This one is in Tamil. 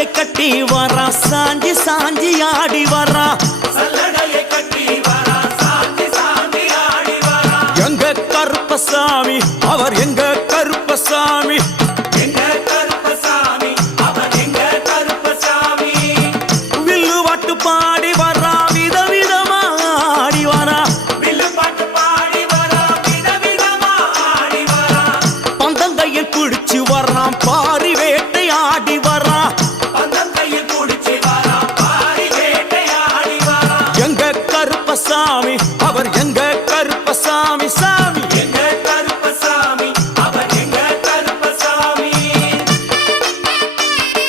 சல்லடையை கட்டி வரா சாஞ்சி சாஞ்சி ஆடி வரா சல்லடையை கட்டி வரா சாஞ்சி சாஞ்சி ஆடி வரா எங்க கருப்பசாமி அவர் எங்க கருப்பசாமி